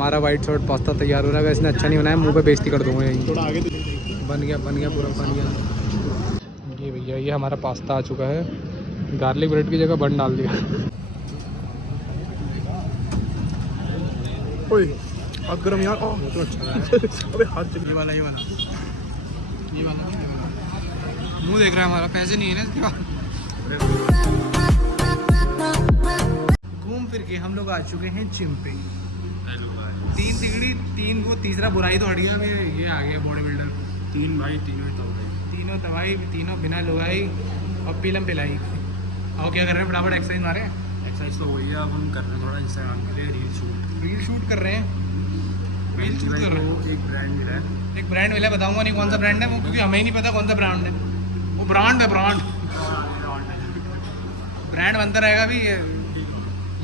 हमारा white sauce pasta तैयार हो रहा है। इसने अच्छा नहीं बनाया, मुंह पे बेइज्जती कर दूंगा यहीं। थोड़ा आगे बन गया पूरा बन गया। ये भैया ये हमारा पास्ता आ चुका है। गार्लिक ब्रेड की जगह बन डाल दिया। ओए हाथ गरम यार। ओह तो अच्छा है। अबे हाथ चल। ये वाला मुंह देख रहा है हमारा, पैसे नहीं है ना इसके पास। घूम फिर के हम लोग आ चुके हैं जिम पे। 3 तिगड़ी 3 वो तीसरा बुराई तो हट गया। अभी ये आ गया बॉडी बिल्डर। 3 भाई तीनों दवाई तीनों बिना लुगाई और पीलम पिलाई। और क्या कर रहे हैं? फटाफट एक्सरसाइज मारे। एक्सरसाइज तो वही है। अब हम कर रहे हैं थोड़ा इंस्टाग्राम के लिए रील शूट कर रहे हैं। एक ब्रांड मिला है, बताऊंगा नहीं कौन सा ब्रांड है वो, क्योंकि हमें ही नहीं पता कौन सा ब्रांड है वो। ब्रांड बनता रहेगा। अभी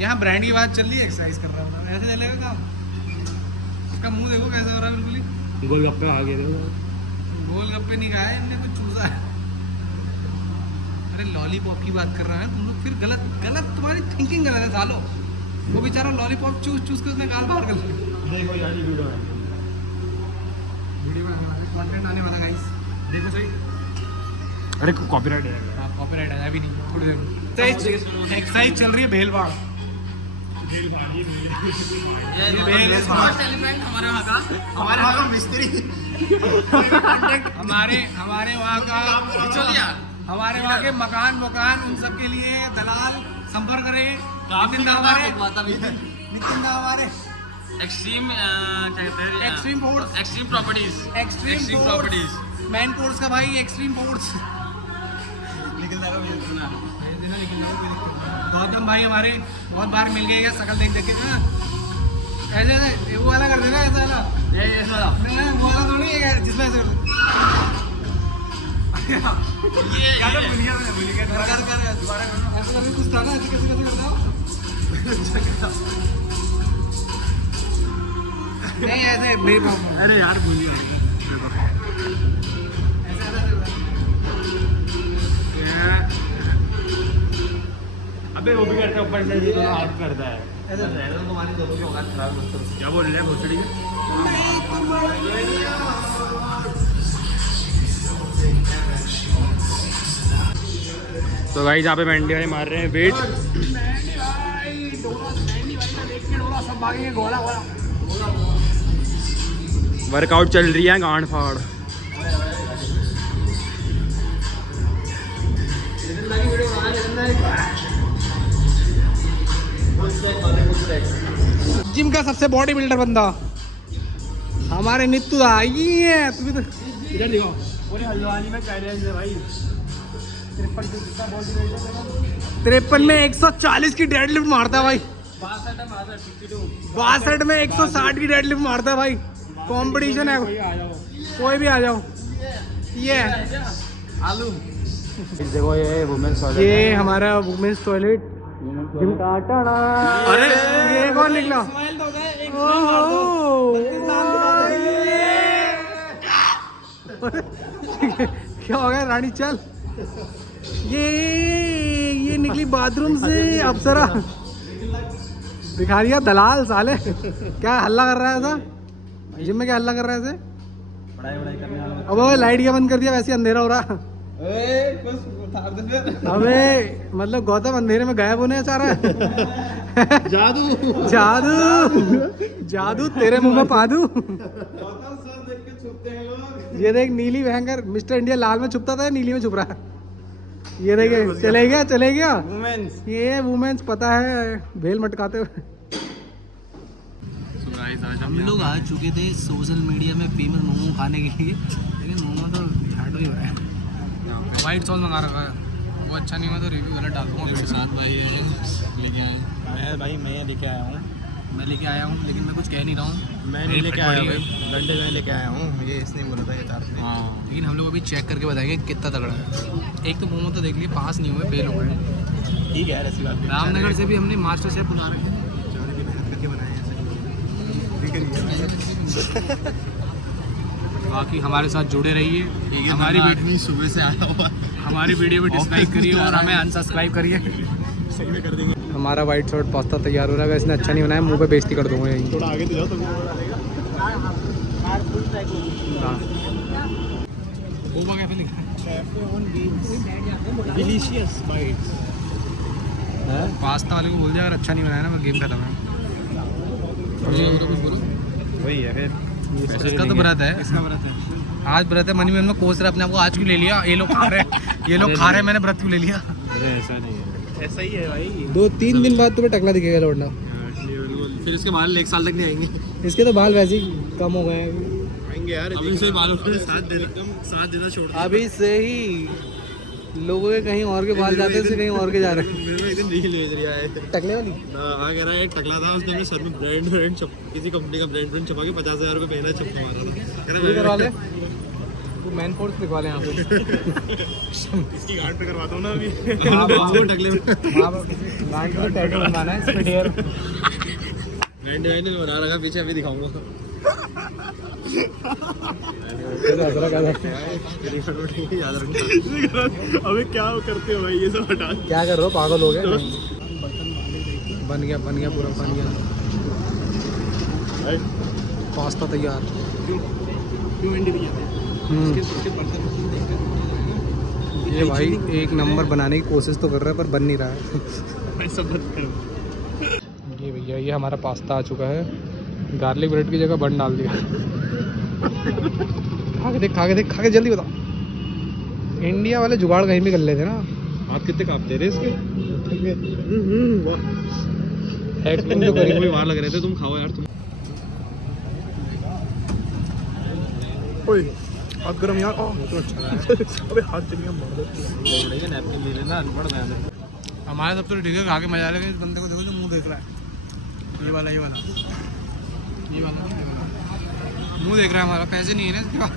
यहाँ ब्रांड की बात चल रही है, एक्सरसाइज कर रहा हूँ, ऐसे चलेगा काम। इसका मुंह देखो कैसा हो रहा है, बिल्कुल ही। गोलगप्पे आ गए। गोलगप्पे नहीं खाए इनने, कुछ चूसा है। अरे लॉलीपॉप की बात कर रहा है तुम लोग, फिर गलत तुम्हारी थिंकिंग गलत है सालो। वो बेचारा लॉलीपॉप चूस के उसने गाल बाहर कर लिया। देखो यार ये वीडियो कंटेंट आने वाला गाइस, देखो सही। अरे कॉपीराइट है। हाँ कॉपीराइट है, अभी नहीं, थोड़ी देर एक्सरसाइज चल रही है। भेलवाड़ हमारे वहाँ का मिस्त्री। हमारे वहाँ के मकान उन सब के लिए दलाल संपर्क करें। नितिन दा हमारे एक्सट्रीम प्रॉपर्टीज मैन कोर्स का भाई। एक्सट्रीम फोर्स गौतम भाई हमारे बहुत बार मिल गए। शकल देख के ना ऐसे वो वाला कर देना, ऐसा वाला वो वाला तो नहीं है जिसमें ऐसे कुछ था ना, कैसे बताओ। नहीं ऐसे। अरे यार भूलिए। अबे वो भी करता है ऊपर से, हाथ करता है। तुम्हारी दोनों की औकात खराब मत करो। क्या बोल रहे हैं भोसड़ी? तो भाई जहाँ पे मेंढी भाई मार रहे हैं वेट। वर्कआउट चल रही है गांड फाड़। जिम का सबसे बॉडी बिल्डर बंदा हमारे नित्तू दा ये है। तू भी तो इधर देखो, पूरे हल्द्वानी में चैलेंज है भाई। 53 में 140 की डेडलिफ्ट मारता है भाई। 62 में 160 की डेडलिफ्ट मारता है भाई। कंपटीशन है, कोई भी आ जाओ। ये आलू देखो, ये वुमेन्स टॉयलेट। ये हमारा वुमेन्स टॉयलेट। अरे ये कौन निकला? क्या हो गया रानी? चल ये निकली बाथरूम से अप्सरा। दिखा दिया दलाल साले। क्या हल्ला कर रहा है ऐसा जिम में? क्या हल्ला कर रहा है ऐसे? पढ़ाई करने वाला। अब वो लाइट क्या बंद कर दिया? वैसे अंधेरा हो रहा। अबे मतलब गौतम अंधेरे में गायब होने चाह रहा है। जादू जादू जादू तेरे मुंह में पा दूं। ये देख नीली भयंकर मिस्टर इंडिया लाल में छुपता था, नीली में छुप रहा है। ये देखे चले गया वुमेन्स। ये वुमेन्स पता है भेल मटकाते हुए। हम लोग आ चुके थे सोशल मीडिया में फेमस मोमो खाने के लिए, लेकिन मोमो तो झाड़ो ही हो रहा है। वाइट सॉस मंगा रखा है, वो अच्छा नहीं हुआ तो रिव्यू गलत डाल दूँगा। मेरे साथ भाई लेके आए। मैं लेके आया हूँ। मैं लेके आया हूँ लेकिन मैं कुछ कह नहीं रहा हूँ। मैं नहीं लेके आया भाई, डंडे में लेके आया हूँ। ये इसने बोला था ये तार में। हाँ लेकिन हम लोग अभी चेक करके बताएंगे कितना तगड़ा है। एक तो मोमो तो देख लिए पास नहीं हुए, फेल हो गए। ठीक है ऐसी बात नहीं। रामनगर से भी हमने मास्टर शेफ बुला रखे हैं। बाकी हमारे साथ जुड़े रहिए। हमारी आदमी सुबह से आया हुआ। हमारी वीडियो भी डिसलाइक करिए और हमें अनसब्सक्राइब करिए। सही में कर देंगे। हमारा वाइट सॉस पास्ता तैयार हो रहा है। अगर इसने अच्छा नहीं बनाया मुंह पे बेइज्जती कर दूंगा यहीं। थोड़ा आगे तो जाओ तभी हाँ बोबा कैफे लिखा है। Delicious bytes. पास्ता वाले को बोल दिया अगर अच्छा नहीं बनाया ना मैं गेम खत्म है। वही है फिर इसका तो व्रत है। इसका व्रत है। आज व्रत है। मनी में कोस रहे अपने आप को आज क्यों ले लिया। ये लोग खा रहे हैं ये लोग खा रहे हैं मैंने व्रत क्यों ले लिया। अरे ऐसा नहीं है, ऐसा ही है भाई। 2-3 दिन बाद तुम्हें टकला दिखेगा लौटना। फिर इसके बाल 1 साल तक नहीं आएंगे। इसके तो बाल वैसे ही कम हो गए हैं आएंगे यार। अभी से बालों को साथ देना छोड़ दो। अभी से ही। लोगों के कहीं और के बाल जाते हैं उससे कहीं और के जा रहे हैं। मेरे को एक दिन रील भेज रहा है टकले वाली हाँ कह रहा है एक टकला था उसने अपने सर में ब्रांड किसी कंपनी का ब्रांड छपा के 50,000 रुपये महीना छपा मारा था। पूरी करवा ले तू मैन फोर्स दिखवा ले यहाँ पे। इसकी गांड पे करवाता हूँ ना अभी। हाँ, टकले में गांड पे टैटू बनवाना है स्पीड हेयर। ब्रांड मैंने बना रखा पीछे अभी दिखाऊंगा। याद रखना। अबे क्या करते हो भाई ये सब हटा। क्या कर रहे हो पागल हो गए। बन गया पूरा बन गया। पास्ता तैयार। ये भाई एक नंबर बनाने की कोशिश तो कर रहा है पर बन नहीं रहा है। ये भैया ये हमारा पास्ता आ चुका है। गार्लिक ब्रेड की जगह बन डाल दिया। खा के देख जल्दी बता। इंडिया वाले जुगाड़ कहीं भी कर लेते ना। हाथ कितने कांपते रहे इसके। एक्टिंग जो करी वहां लग रहे थे। तुम खाओ यार तुम। ओए हाथ गरम यार। तो अच्छा है। अबे हाथ जलियां मार दो। बड़े नैपकिन ले लेना अनपढ़ मैं। हमारे सब तो ठीक है खा के मजा लेगा। इस बंदे को देखो जो मुंह देख रहा है। ये वाला मुंह देख रहा है हमारा। पैसे नहीं है ना इसके पास।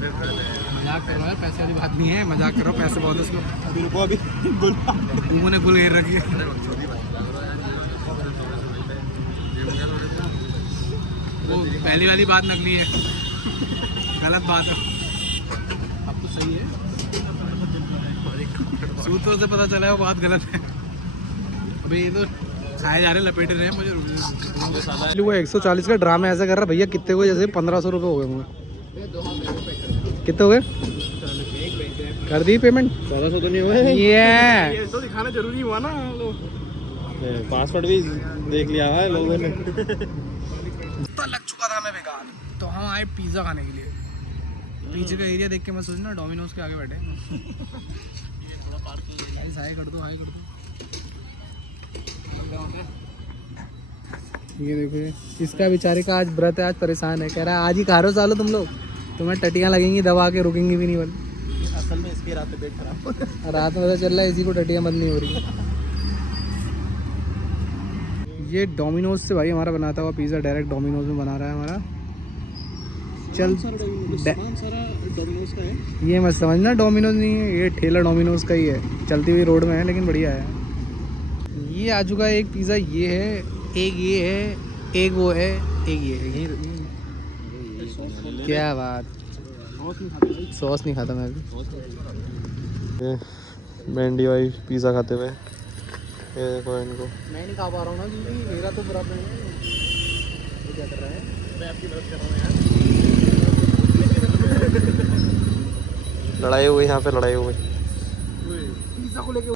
मजाक कर रहा है पैसे वाली बात नहीं है। मजाक कर रहा हूँ पैसे बहुत है उसको। अभी रुको अभी मुंह ने फुल घेर रखी है। वो पहली वाली बात नकली है। गलत बात है। अब तो सही है। सूत्रों से पता चला है वो बात गलत है। अभी ये तो खाए जा रहे लपेटे रहे हैं मुझे। वो 140 का ड्रामा ऐसा कर रहा भैया कितने को जैसे 1500 रुपये हो गए मुझे। कितने हो गए कर दी पेमेंट। 1400 तो नहीं हुए। ये तो दिखाना जरूरी हुआ ना। पासवर्ड भी देख लिया है लोगों ने। तो लग चुका था मैं बेकार। तो हम आए पिज़्ज़ा खाने के लिए। पीछे का एरिया देख के मैं सोचना डोमिनोज के आगे बैठे। हाई कर दो। ये देखो इसका बेचारे का आज व्रत है। आज परेशान है। कह रहा है आज ही खा रहे हो सालो तुम लोग। तुम्हें टटियाँ लगेंगी दबा के रुकेंगी भी नहीं बन। असल में इसके रात पे पेट खराब। रात में पता चल रहा है इसी को टटियाँ बंद नहीं हो रही। ये डोमिनोज से भाई हमारा बनाता हुआ पिज़्ज़ा डायरेक्ट डोमिनोज में बना रहा है हमारा। चल डोमिनोज का है। ये मत समझना डोमिनोज नहीं है। ये ठेला डोमिनोज का ही है। चलती हुई रोड में है लेकिन बढ़िया है। ये आ चुका है एक पिज़्ज़ा। ये है एक ये है एक वो है एक ये है। क्या बात। सॉस नहीं खाता मैं अभी। मेंढी भाई पिज़्ज़ा खाते हुए। ये देखो इनको। मैं नहीं खा पा रहा हूँ ना क्योंकि मेरा तो बुरा है। ये क्या कर रहा है। मैं आपकी मदद कर रहा हूँ यार। लड़ाई हुई यहाँ पे लड़ाई हुई। पिज़्ज़ा को लेके